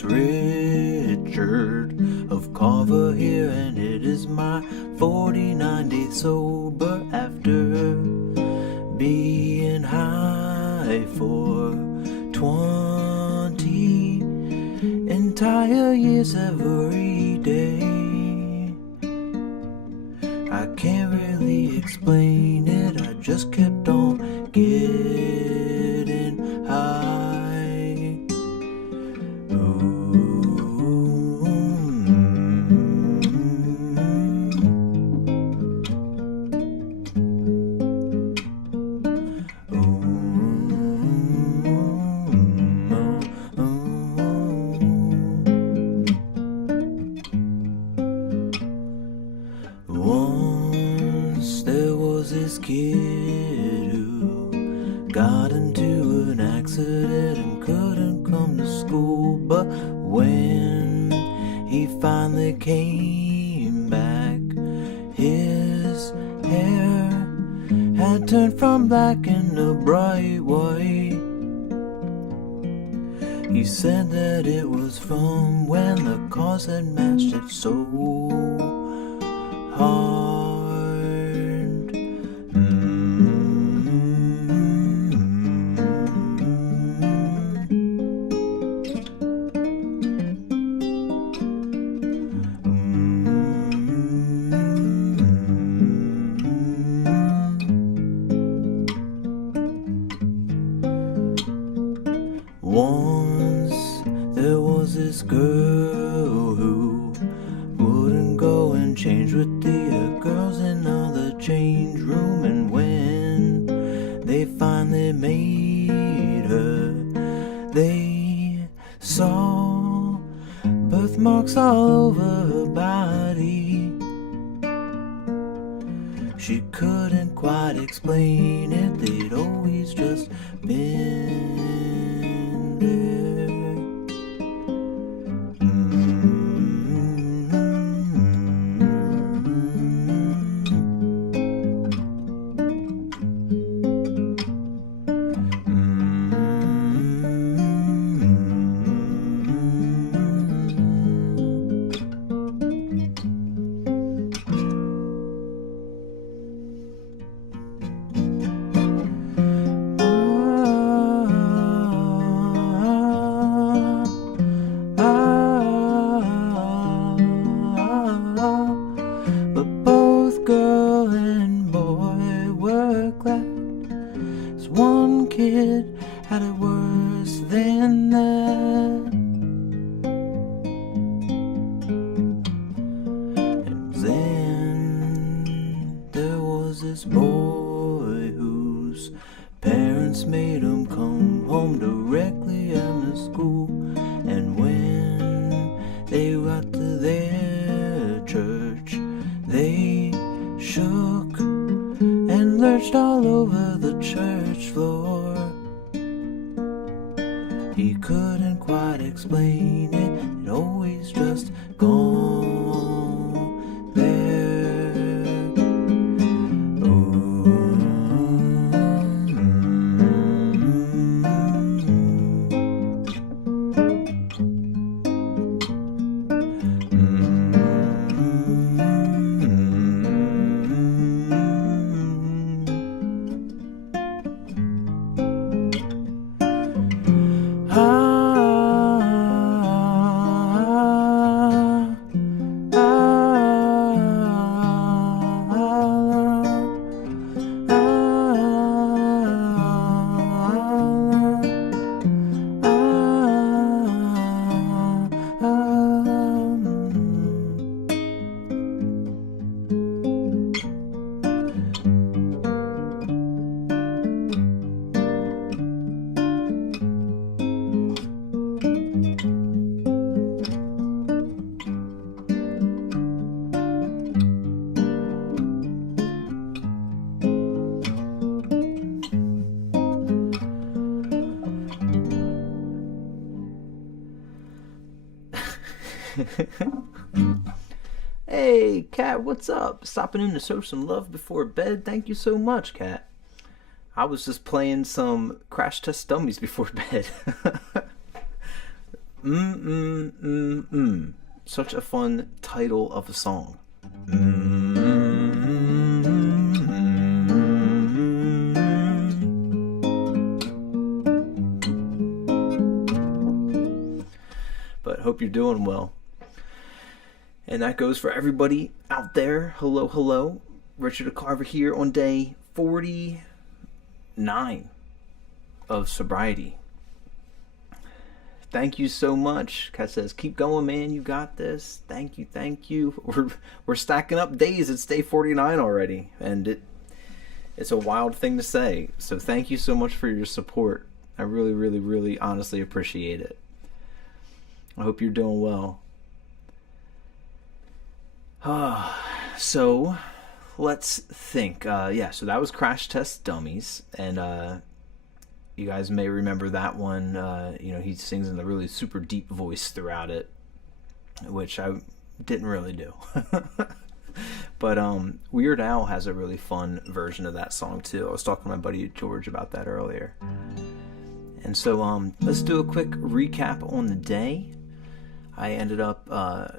it's Richard of Carver here, and it is my 49 days sober after being high for 20 entire years every day. I can't really explain it, I just kept on getting high. Once there was this kid who got into an accident and couldn't come to school, but when he finally came back, his hair had turned from black into bright white. He said that it was from when the cars had mashed it so hard. Once there was this girl who wouldn't go and change with the girls in the change room, and when they finally made her, they saw birthmarks all over her body. She couldn't quite explain it, they'd always just been there. But both girl and boy were glad, 'cause one kid had it worse than that. And then there was this boy whose parents made him come home directly after school, and when they got to their church, they shook and lurched all over the church floor. He couldn't quite explain it, it always just gone there. Hey, Kat, what's up? Stopping in to show some love before bed. Thank you so much, Kat. I was just playing some Crash Test Dummies before bed. Such a fun title of a song. Mm-mm-mm-mm. But hope you're doing well. And that goes for everybody out there. Hello, hello. Richard Carver here on day 49 of sobriety. Thank you so much. Kat says, keep going, man. You got this. Thank you, thank you. We're stacking up days. It's day 49 already. And it's a wild thing to say. So thank you so much for your support. I really, really, really honestly appreciate it. I hope you're doing well. So let's think. So that was Crash Test Dummies. And you guys may remember that one. He sings in a really super deep voice throughout it, which I didn't really do. But Weird Al has a really fun version of that song too. I was talking to my buddy George about that earlier. And so let's do a quick recap on the day. I ended up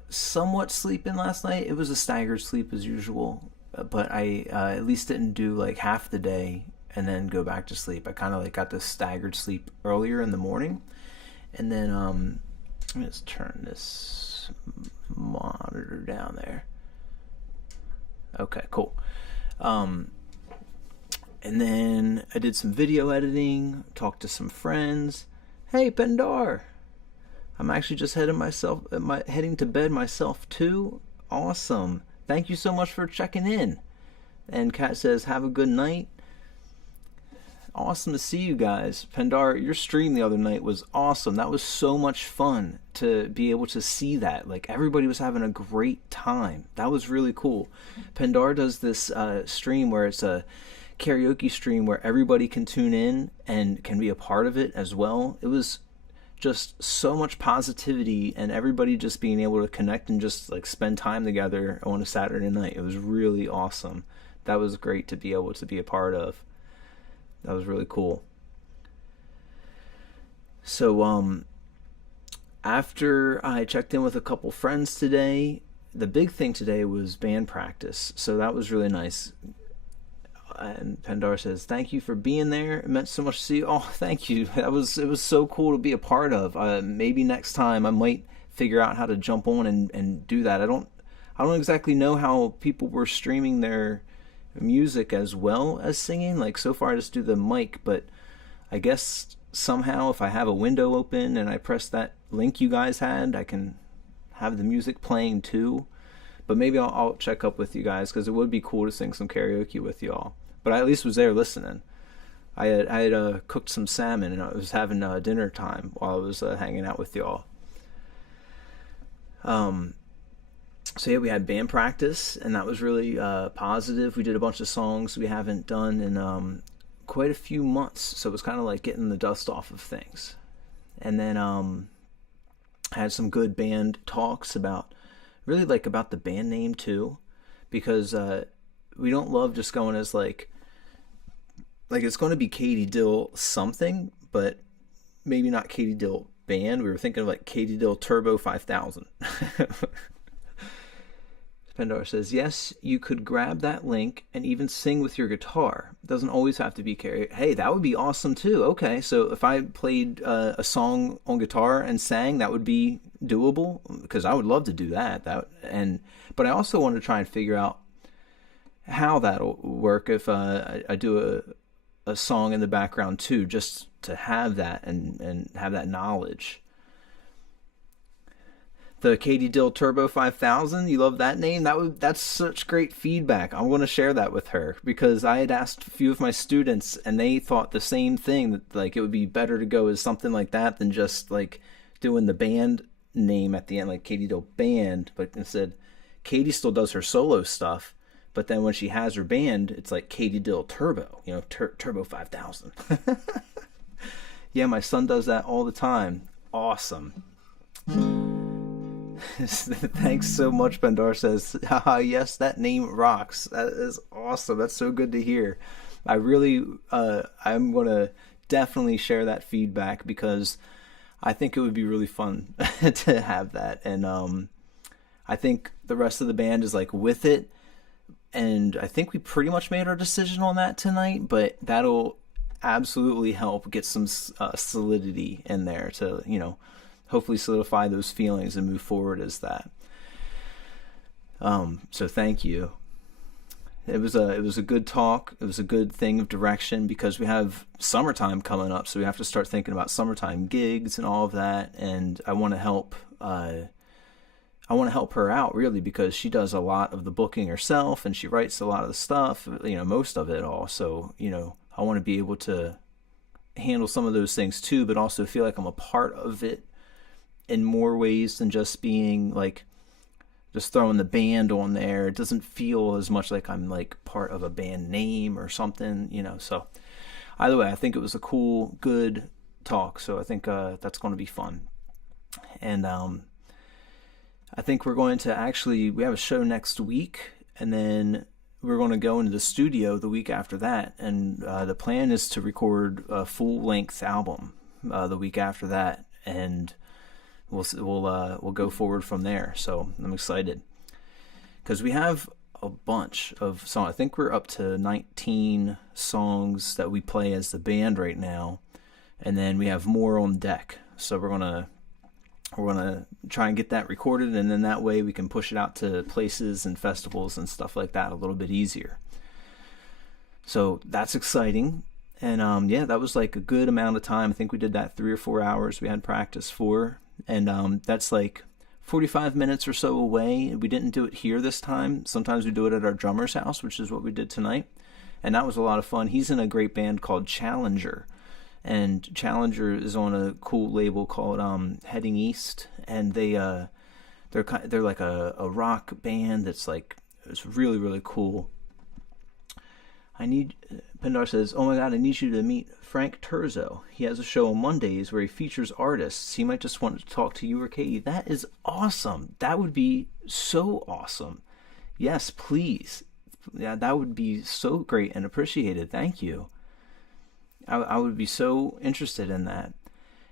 somewhat sleeping last night. It was a staggered sleep as usual, but I at least didn't do like half the day and then go back to sleep. I kind of like got this staggered sleep earlier in the morning. And then let's turn this monitor down there. Okay, cool. And then I did some video editing, talked to some friends. Hey, Pendar! I'm actually just heading to bed myself too. Awesome. Thank you so much for checking in. And Kat says, have a good night. Awesome to see you guys. Pendar, your stream the other night was awesome. That was so much fun to be able to see that. Like, everybody was having a great time. That was really cool. Pendar does this stream where it's a karaoke stream where everybody can tune in and can be a part of it as well. It was just so much positivity and everybody just being able to connect and just like spend time together on a Saturday night. It was really awesome. That was great to be able to be a part of. That was really cool. So after I checked in with a couple friends today, the big thing today was band practice. So that was really nice. And Pendar says, thank you for being there. It meant so much to see you. Oh, thank you. It was so cool to be a part of. Maybe next time I might figure out how to jump on and do that. I don't exactly know how people were streaming their music as well as singing. Like, so far I just do the mic, but I guess somehow if I have a window open and I press that link you guys had, I can have the music playing too. But maybe I'll check up with you guys, because it would be cool to sing some karaoke with y'all. But I at least was there listening. I had cooked some salmon and I was having dinner time while I was hanging out with y'all. So yeah, we had band practice, and that was really positive. We did a bunch of songs we haven't done in quite a few months, so it was kind of like getting the dust off of things. And then had some good band talks about the band name too, because we don't love just going as like it's going to be Katie Dill something, but maybe not Katie Dill Band. We were thinking of like Katie Dill Turbo 5000. Pendar says, yes, you could grab that link and even sing with your guitar. It doesn't always have to be karaoke. Hey, that would be awesome too. Okay, so if I played a song on guitar and sang, that would be doable, because I would love to do that. But I also want to try and figure out how that'll work if I do a song in the background too, just to have that and have that knowledge. The Katie Dill Turbo 5000, you love that name? That's such great feedback. I'm going to share that with her, because I had asked a few of my students and they thought the same thing, that like it would be better to go as something like that than just like doing the band name at the end, like Katie Dill Band. But instead, Katie still does her solo stuff, but then when she has her band, it's like Katie Dill Turbo, Turbo 5000. Yeah, my son does that all the time. Awesome. Thanks so much, Pendar says. Haha, yes, that name rocks. That is awesome. That's so good to hear. I'm going to definitely share that feedback, because I think it would be really fun to have that. And I think the rest of the band is like with it. And I think we pretty much made our decision on that tonight, but that'll absolutely help get some solidity in there to, hopefully solidify those feelings and move forward as that. So thank you. It was a good talk. It was a good thing of direction because we have summertime coming up, so we have to start thinking about summertime gigs and all of that. And I want to help. I want to help her out really because she does a lot of the booking herself and she writes a lot of the stuff. Most of it all. So I want to be able to handle some of those things too, but also feel like I'm a part of it in more ways than just being like just throwing the band on there. It doesn't feel as much like I'm like part of a band name or something, So either way, I think it was a cool, good talk. So I think that's going to be fun. And I think we're going to we have a show next week, and then we're going to go into the studio the week after that. And the plan is to record a full-length album the week after that, and we'll go forward from there. So I'm excited because we have a bunch of songs. I think we're up to 19 songs that we play as the band right now, and then we have more on deck. So we're gonna try and get that recorded, and then that way we can push it out to places and festivals and stuff like that a little bit easier. So that's exciting. And that was like a good amount of time. I think we did that 3 or 4 hours we had practice for. And that's like 45 minutes or so away. We didn't do it here this time. Sometimes we do it at our drummer's house, which is what we did tonight. And that was a lot of fun. He's in a great band called Challenger. And Challenger is on a cool label called Heading East. And they're like a rock band that's like, it's really, really cool. Pendar says, oh my God, I need you to meet Frank Turzo. He has a show on Mondays where he features artists. He might just want to talk to you or Katie. That is awesome. That would be so awesome. Yes, please. Yeah, that would be so great and appreciated. Thank you. I would be so interested in that.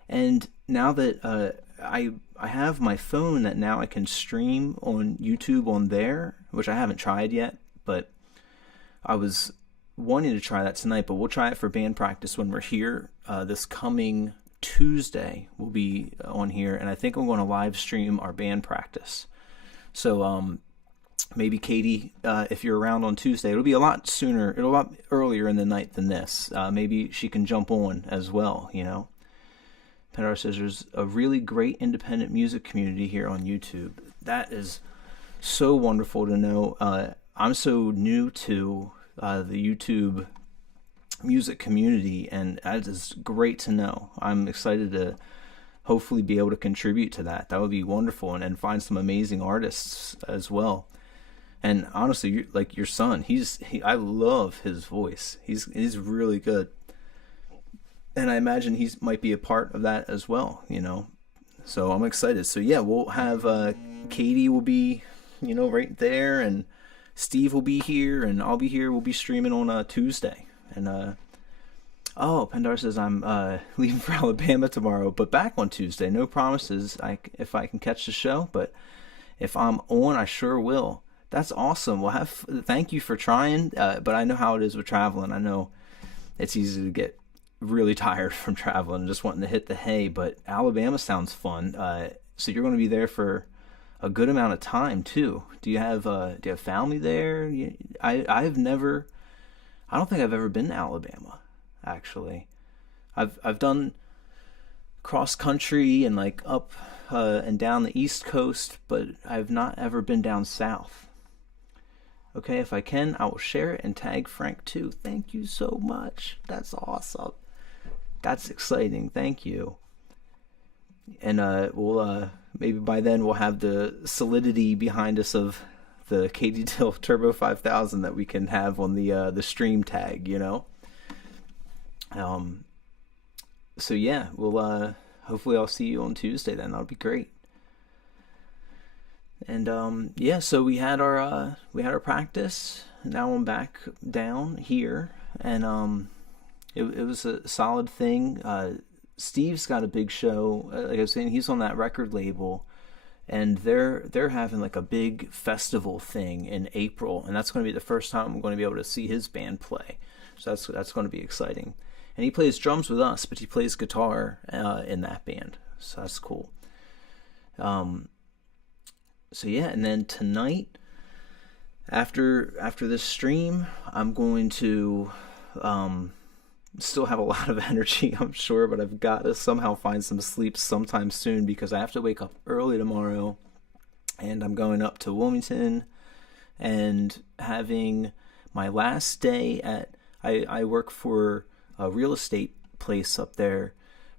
And now that I have my phone that now I can stream on YouTube on there, which I haven't tried yet, but I was wanting to try that tonight, but we'll try it for band practice when we're here. This coming Tuesday we'll be on here, and I think I'm going to live stream our band practice. So maybe Katie, if you're around on Tuesday, it'll be a lot sooner, it'll be a lot earlier in the night than this. Maybe she can jump on as well, Pendar says there's a really great independent music community here on YouTube. That is so wonderful to know. I'm so new to the YouTube music community, and that is great to know. I'm excited to hopefully be able to contribute to that. That would be wonderful, and find some amazing artists as well. And honestly, like your son, I love his voice. He's really good, and I imagine he might be a part of that as well. So I'm excited. So yeah, we'll have Katie will be right there, and Steve will be here, and I'll be here. We'll be streaming on Tuesday. And Pendar says I'm leaving for Alabama tomorrow, but back on Tuesday. No promises if I can catch the show, but if I'm on, I sure will. That's awesome. Well, thank you for trying, but I know how it is with traveling. I know it's easy to get really tired from traveling and just wanting to hit the hay, but Alabama sounds fun. So you're going to be there for a good amount of time too. Do you have family there? I don't think I've ever been to Alabama, actually. I've done cross country and like up and down the East Coast, but I've not ever been down south. Okay, if I can, I will share it and tag Frank too. Thank you so much. That's awesome. That's exciting. Thank you. And we'll maybe by then we'll have the solidity behind us of the Katie Dill Turbo 5000 that we can have on the stream tag, So yeah, we'll hopefully I'll see you on Tuesday then. That'll be great. And so we had our practice. Now I'm back down here, and it was a solid thing. Steve's got a big show. Like I was saying, he's on that record label, and they're having like a big festival thing in April, and that's going to be the first time I'm going to be able to see his band play. So that's going to be exciting. And he plays drums with us, but he plays guitar in that band, so that's cool. So yeah, and then tonight, after this stream, I'm going to still have a lot of energy, I'm sure, but I've got to somehow find some sleep sometime soon because I have to wake up early tomorrow, and I'm going up to Wilmington and having my last day at, I work for a real estate place up there,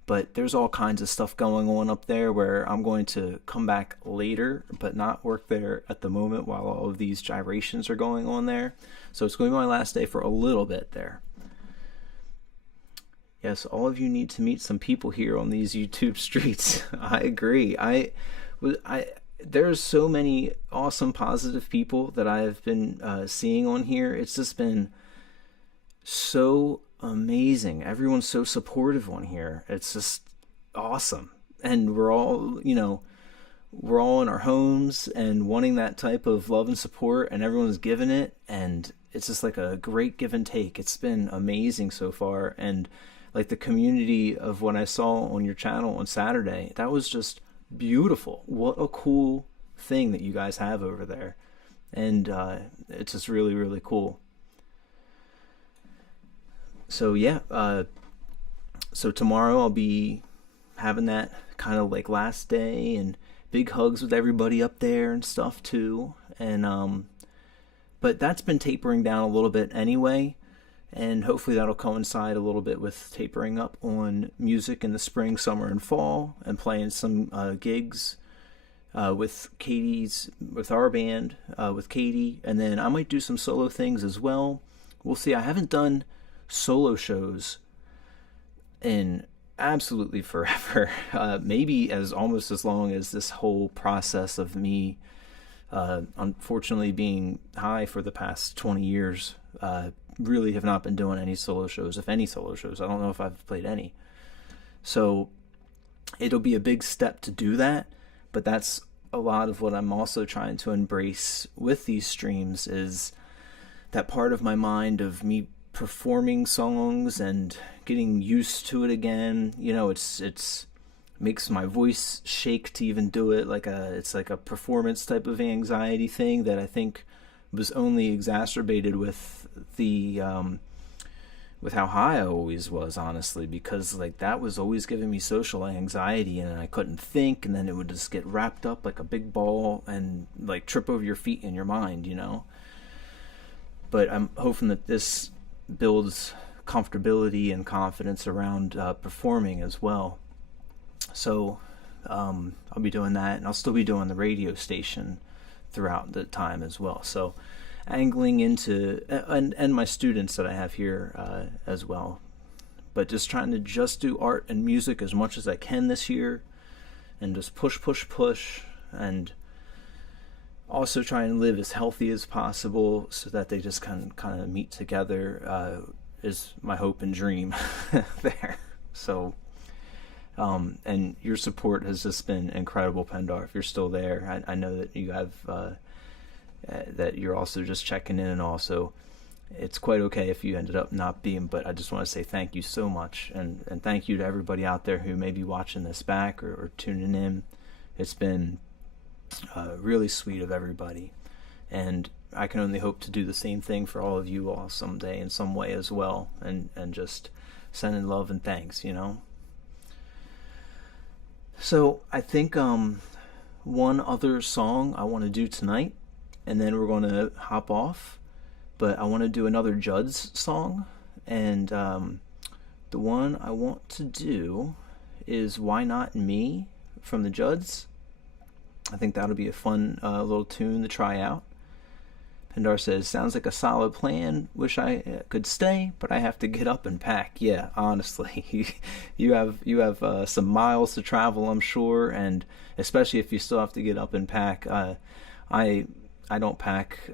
but there's all kinds of stuff going on up there where I'm going to come back later but not work there at the moment while all of these gyrations are going on there. So it's going to be my last day for a little bit there. Yes, all of you need to meet some people here on these YouTube streets. I agree. There's so many awesome, positive people that I have been seeing on here. It's just been so amazing. Everyone's so supportive on here. It's just awesome. And we're all in our homes and wanting that type of love and support, and everyone's giving it. And it's just like a great give and take. It's been amazing so far. And like the community of what I saw on your channel on Saturday, that was just beautiful. What a cool thing that you guys have over there. And it's just really, really cool. So yeah, so tomorrow I'll be having that kind of like last day and big hugs with everybody up there and stuff too. And but that's been tapering down a little bit anyway. And hopefully that'll coincide a little bit with tapering up on music in the spring, summer, and fall, and playing some gigs with our band, with Katie. And then I might do some solo things as well. We'll see. I haven't done solo shows in absolutely forever. Maybe almost as long as this whole process of me unfortunately being high for the past 20 years. Really have not been doing any solo shows, if any solo shows. I don't know if I've played any. So it'll be a big step to do that, but that's a lot of what I'm also trying to embrace with these streams, is that part of my mind of me performing songs and getting used to it again. It's makes my voice shake to even do it. It's like a performance type of anxiety thing that I think was only exacerbated with with how high I always was, honestly, because like that was always giving me social anxiety, and I couldn't think, and then it would just get wrapped up like a big ball and like trip over your feet in your mind, But I'm hoping that this builds comfortability and confidence around performing as well. So I'll be doing that, and I'll still be doing the radio station throughout the time as well. So angling into and my students that I have here as well, but just trying to just do art and music as much as I can this year, and just push, and also try and live as healthy as possible so that they just kind of meet together is my hope and dream there. So and your support has just been incredible, Pendar. If you're still there, I know that you have that you're also just checking in, and also it's quite okay if you ended up not being, but I just want to say thank you so much, and thank you to everybody out there who may be watching this back or tuning in. It's been really sweet of everybody, and I can only hope to do the same thing for all of you all someday in some way as well, and just sending love and thanks, So I think one other song I want to do tonight, and then we're going to hop off. But I want to do another Judd's song, and the one I want to do is Why Not Me from the Judds. I think that'll be a fun little tune to try out. Pendar says, sounds like a solid plan. Wish I could stay, but I have to get up and pack. Yeah, honestly, you have some miles to travel, I'm sure, and especially if you still have to get up and pack. I don't pack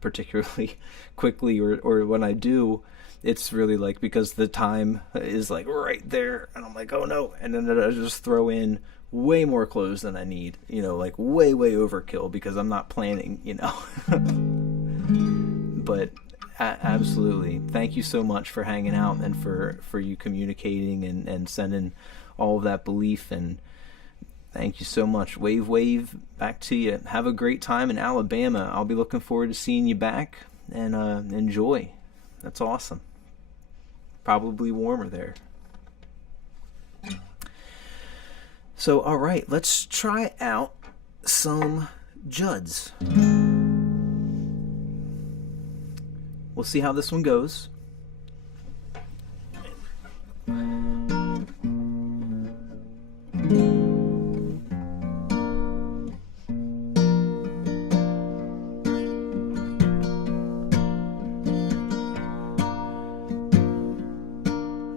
particularly quickly, or when I do, it's really like because the time is like right there, and I'm like, oh no, and then I just throw in way more clothes than I need, like way overkill because I'm not planning, But absolutely, thank you so much for hanging out and for you communicating and sending all of that belief, and thank you so much. Wave back to you. Have a great time in Alabama. I'll be looking forward to seeing you back, and enjoy. That's awesome. Probably warmer there. So, all right, let's try out some Judds. We'll see how this one goes.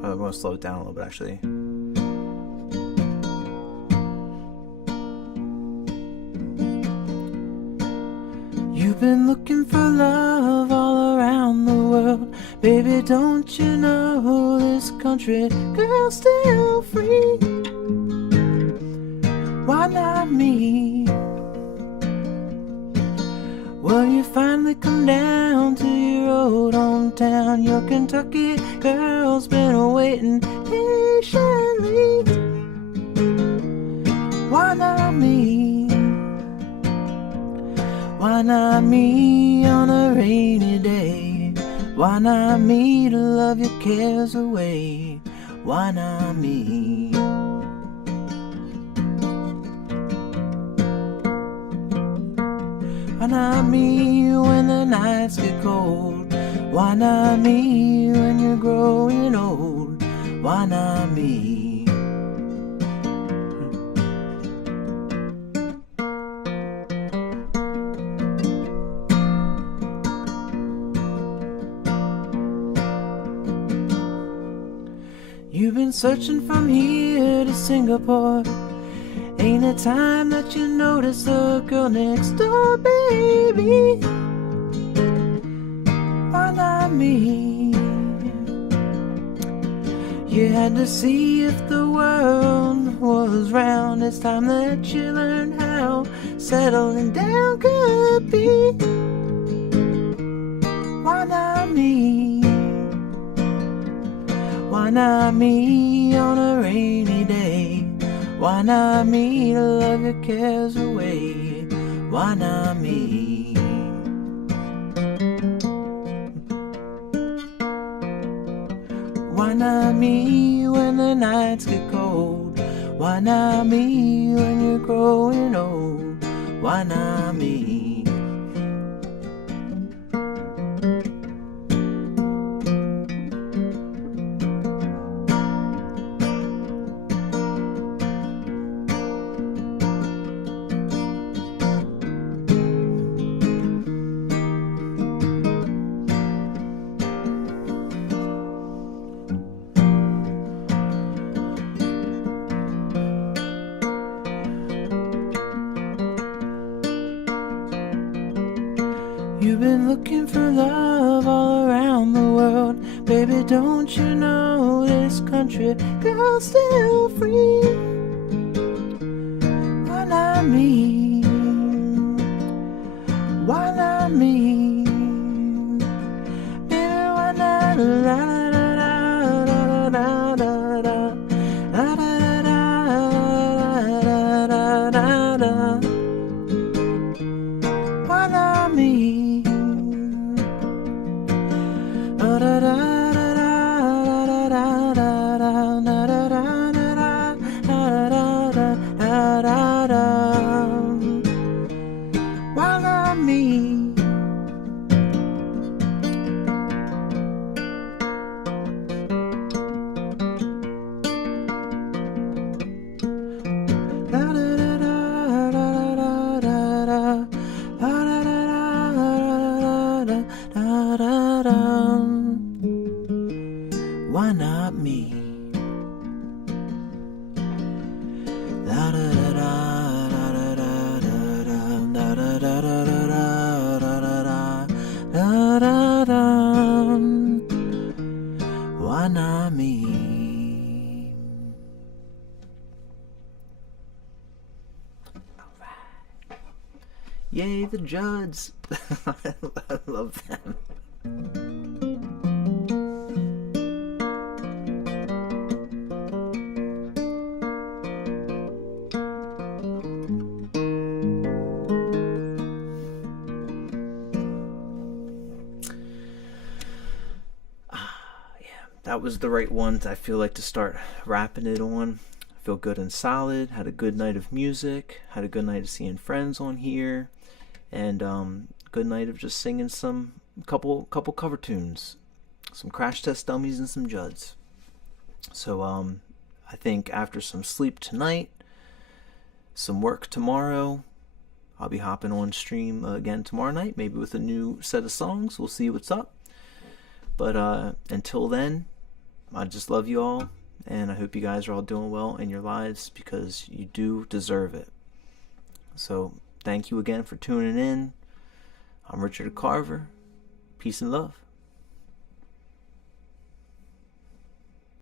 I'm going to slow it down a little bit, actually. You've been looking for love all around the world. Baby, don't you know this country girl's still free? Why not me? Well, you finally come down to your old hometown. Your Kentucky girl's been waiting patiently. Why not me? Why not me on a rainy day? Why not me to love your cares away? Why not me? Why not me when the nights get cold? Why not me when you're growing old? Why not me? You've been searching from here to Singapore. Ain't it time that you notice the girl next door, baby? Why not me? You had to see if the world was round. It's time that you learned how settling down could be. Why not me? Why not me on a rainy day? Why not me to love your cares away? Why not me? Why not me when the nights get cold? Why not me when you're growing old? Why not me? You've been looking for love all around the world. Baby, don't you know this country girl's still free? Why not me? Why not me? Baby, why not? La la la la la la la la la la la. Why not me? Why not me? Why not me? La da da da da da da da da da da da da. Hey, the Judds. I love them. That was the right one, I feel like, to start wrapping it on. I feel good and solid. Had a good night of music. Had a good night of seeing friends on here. And good night of just singing some couple cover tunes. Some Crash Test Dummies and some Judds. So I think after some sleep tonight, some work tomorrow, I'll be hopping on stream again tomorrow night, maybe with a new set of songs. We'll see what's up. But until then, I just love you all, and I hope you guys are all doing well in your lives, because you do deserve it. So thank you again for tuning in. I'm Richard Carver. Peace and love.